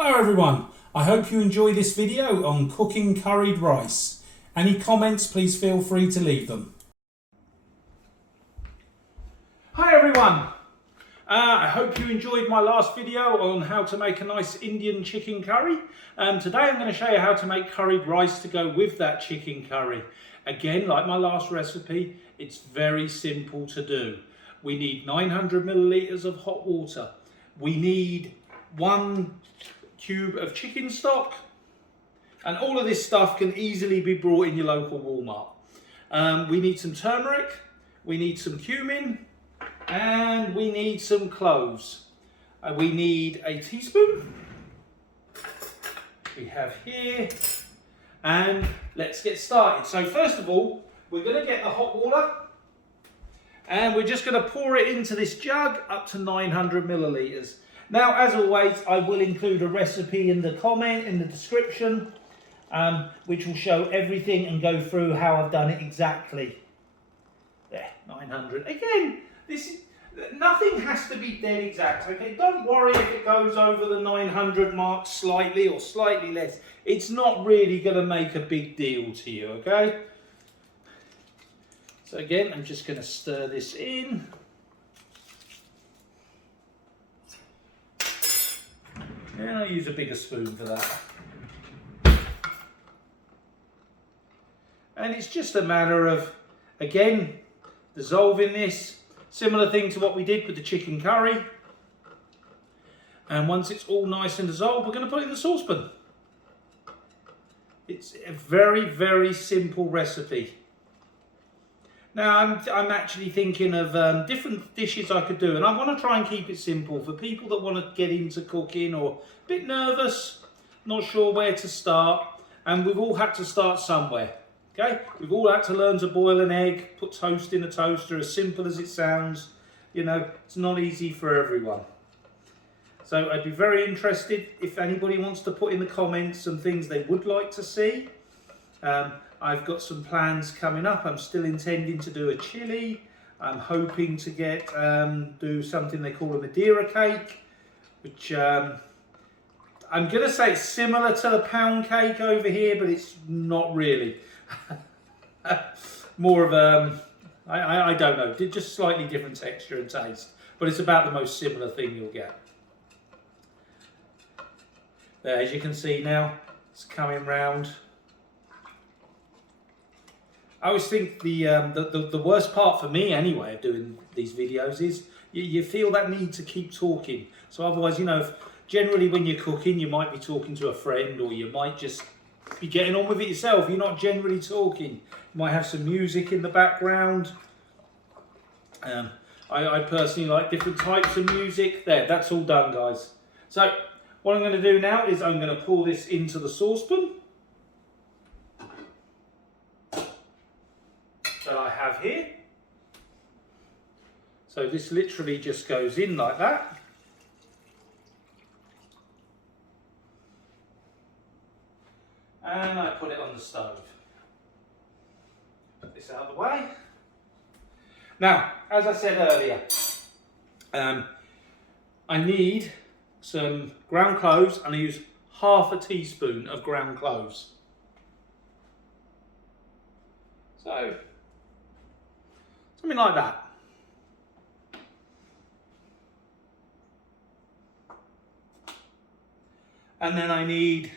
Hello everyone, I hope you enjoy this video on cooking curried rice. Any comments, please feel free to leave them. Hi everyone, I hope you enjoyed my last video on how to make a nice Indian chicken curry. Today I'm going to show you how to make curried rice to go with that chicken curry. Again, like my last recipe, it's very simple to do. We need 900 milliliters of hot water. We need 1 cube of chicken stock, and all of this stuff can easily be bought in your local Walmart. We need some turmeric, we need some cumin, and we need some cloves. We need a teaspoon, we have here, and let's get started. So first of all, we're going to get the hot water and we're just going to pour it into this jug up to 900 milliliters. Now, as always, I will include a recipe in the description, which will show everything and go through how I've done it exactly. There, 900. Again, nothing has to be dead exact, okay? Don't worry if it goes over the 900 mark slightly or slightly less. It's not really going to make a big deal to you, okay? So again, I'm just going to stir this in. And I'll use a bigger spoon for that. And it's just a matter of, again, dissolving this. Similar thing to what we did with the chicken curry. And once it's all nice and dissolved, we're going to put it in the saucepan. It's a very, very simple recipe. Now, I'm actually thinking of different dishes I could do, and I want to try and keep it simple for people that want to get into cooking or a bit nervous, not sure where to start, and we've all had to start somewhere, okay? We've all had to learn to boil an egg, put toast in a toaster, as simple as it sounds. You know, it's not easy for everyone. So I'd be very interested if anybody wants to put in the comments some things they would like to see. I've got some plans coming up. I'm still intending to do a chili. I'm hoping to do something they call a Madeira cake, which I'm going to say it's similar to the pound cake over here, but it's not really. More of I don't know, just slightly different texture and taste, but it's about the most similar thing you'll get. There, as you can see now, it's coming round. I always think the worst part for me anyway of doing these videos is you feel that need to keep talking. So otherwise, you know, generally when you're cooking, you might be talking to a friend, or you might just be getting on with it yourself. You're not generally talking. You might have some music in the background. I personally like different types of music. There, that's all done, guys. So what I'm going to do now is I'm going to pour this into the saucepan that I have here. So this literally just goes in like that. And I put it on the stove. Put this out of the way. Now, as I said earlier, I need some ground cloves, and I use half a teaspoon of ground cloves. So something like that. And then I need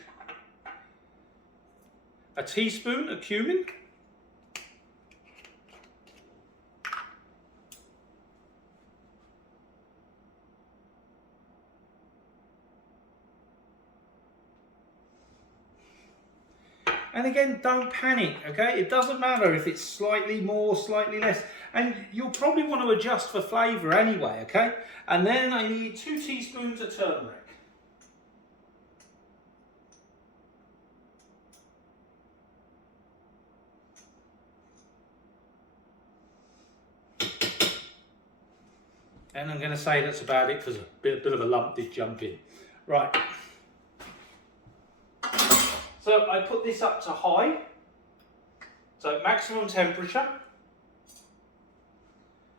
a teaspoon of cumin. And again, don't panic, okay? It doesn't matter if it's slightly more, slightly less. And you'll probably want to adjust for flavour anyway, okay? And then I need 2 teaspoons of turmeric. And I'm going to say that's about it because a bit of a lump did jump in. Right. So I put this up to high, so maximum temperature,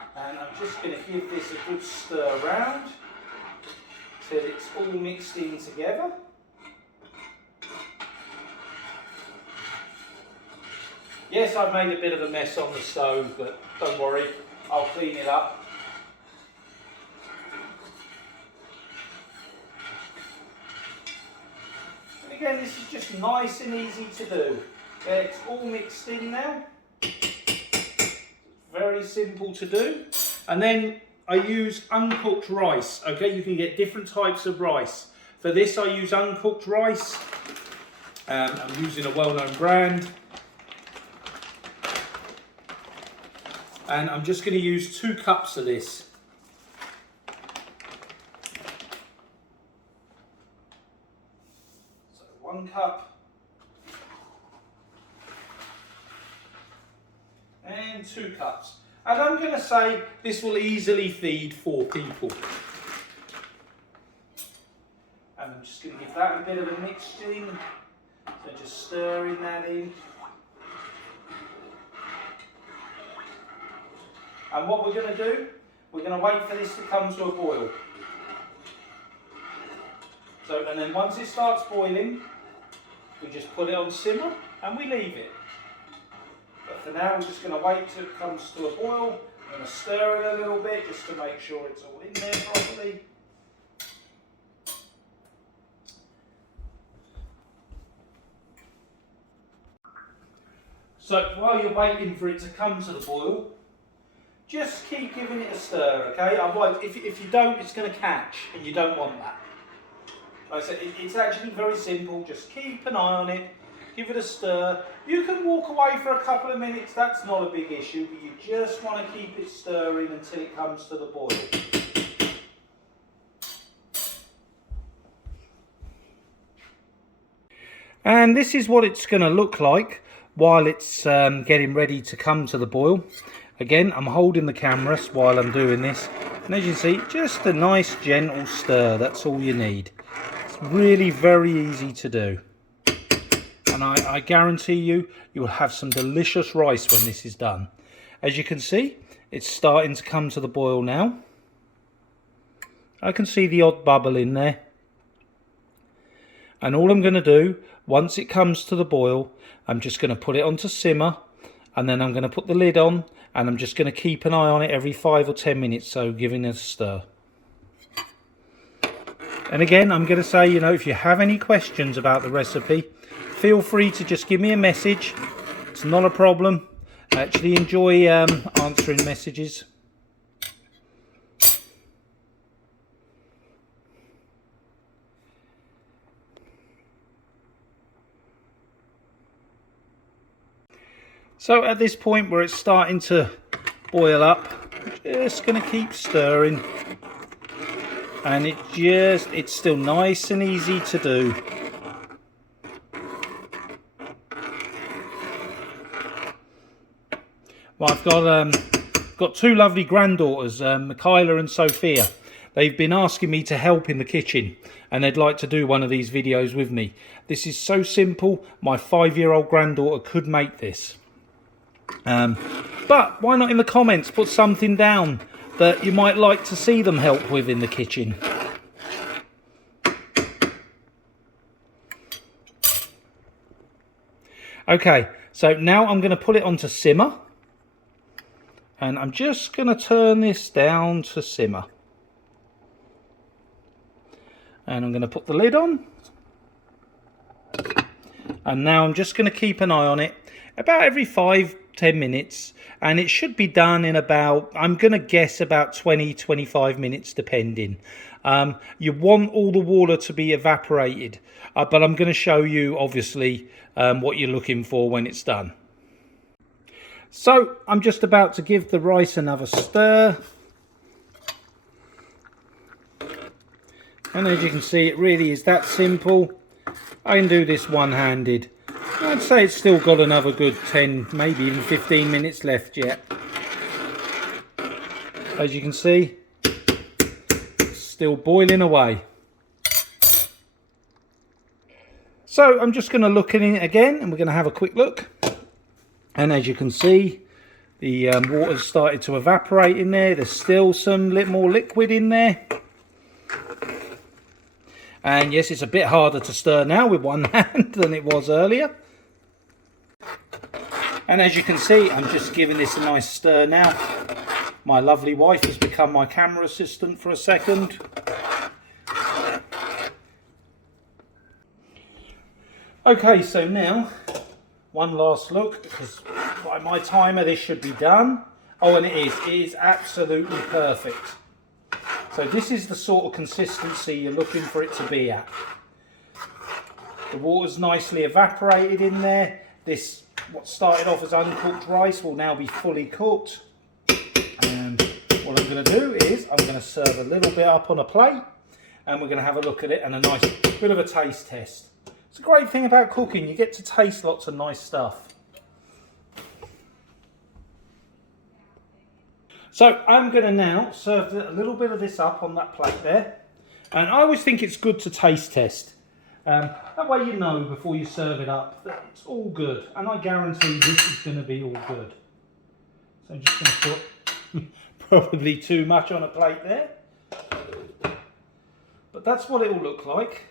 and I'm just going to give this a good stir around till it's all mixed in together. Yes, I've made a bit of a mess on the stove, but don't worry, I'll clean it up. And again, this is just nice and easy to do. It's all mixed in now. Very simple to do. And then I use uncooked rice. Okay, you can get different types of rice. For this, I use uncooked rice. I'm using a well-known brand. And I'm just going to use 2 cups of this. So 1 cup. And 2 cups. And I'm going to say this will easily feed 4 people. And I'm just going to give that a bit of a mixture in. So just stirring that in. And what we're going to do, we're going to wait for this to come to a boil. So, and then once it starts boiling, we just put it on simmer and we leave it. But for now, we're just going to wait till it comes to a boil. I'm going to stir it a little bit just to make sure it's all in there properly. So while you're waiting for it to come to the boil, just keep giving it a stir, okay? Otherwise, if you don't, it's going to catch, and you don't want that. Like I said, it's actually very simple. Just keep an eye on it, give it a stir. You can walk away for a couple of minutes, that's not a big issue, but you just want to keep it stirring until it comes to the boil. And this is what it's going to look like while it's getting ready to come to the boil. Again, I'm holding the camera while I'm doing this, and as you see, just a nice gentle stir, that's all you need. It's really very easy to do, and I guarantee you, you'll have some delicious rice when this is done. As you can see, it's starting to come to the boil now. I can see the odd bubble in there, and all I'm going to do, once it comes to the boil, I'm just going to put it onto simmer, and then I'm going to put the lid on, and I'm just going to keep an eye on it every 5 or 10 minutes, so giving it a stir. And again, I'm going to say, you know, if you have any questions about the recipe, feel free to just give me a message. It's not a problem. I actually enjoy answering messages. So at this point where it's starting to boil up, I'm just going to keep stirring, and it's still nice and easy to do. Well, I've got 2 lovely granddaughters, Michaela and Sophia. They've been asking me to help in the kitchen, and they'd like to do one of these videos with me. This is so simple, my 5-year-old granddaughter could make this. But why not in the comments put something down that you might like to see them help with in the kitchen. Okay, so now I'm going to put it onto simmer, and I'm just going to turn this down to simmer, and I'm going to put the lid on, and now I'm just going to keep an eye on it about every 5-10 minutes, and it should be done in about, I'm going to guess, about 20-25 minutes depending. You want all the water to be evaporated, but I'm going to show you obviously what you're looking for when it's done. So I'm just about to give the rice another stir, and as you can see, it really is that simple. I can do this one-handed. I'd say it's still got another good 10, maybe even 15 minutes left yet. As you can see, it's still boiling away. So I'm just going to look at it again, and we're going to have a quick look. And as you can see, the water's started to evaporate in there. There's still some more liquid in there. And yes, it's a bit harder to stir now with one hand than it was earlier. And as you can see, I'm just giving this a nice stir now. My lovely wife has become my camera assistant for a second. Okay, so now one last look, because by my timer this should be done. Oh, and it is absolutely perfect. So this is the sort of consistency you're looking for it to be at. The water's nicely evaporated in there. This, what started off as uncooked rice, will now be fully cooked. And what I'm going to do is I'm going to serve a little bit up on a plate, and we're going to have a look at it and a nice bit of a taste test. It's a great thing about cooking, you get to taste lots of nice stuff. So I'm going to now serve a little bit of this up on that plate there. And I always think it's good to taste test. That way you know before you serve it up that it's all good. And I guarantee this is going to be all good. So I'm just going to put probably too much on a plate there. But that's what it will look like.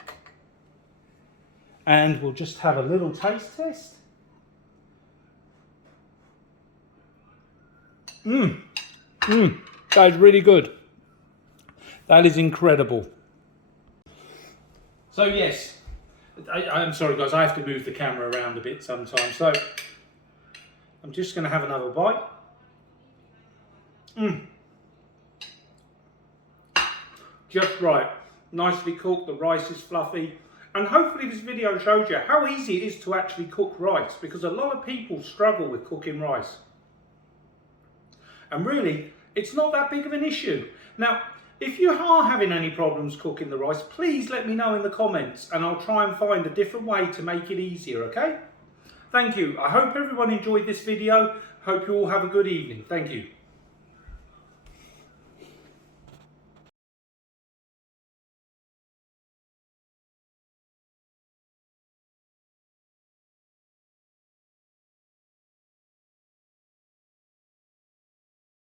And we'll just have a little taste test. That is really good. That is incredible. So yes, I'm sorry guys, I have to move the camera around a bit sometimes. So I'm just going to have another bite. Just right. Nicely cooked, the rice is fluffy. And hopefully this video shows you how easy it is to actually cook rice, because a lot of people struggle with cooking rice. And really, it's not that big of an issue. Now, if you are having any problems cooking the rice, please let me know in the comments and I'll try and find a different way to make it easier, okay? Thank you. I hope everyone enjoyed this video. Hope you all have a good evening. Thank you.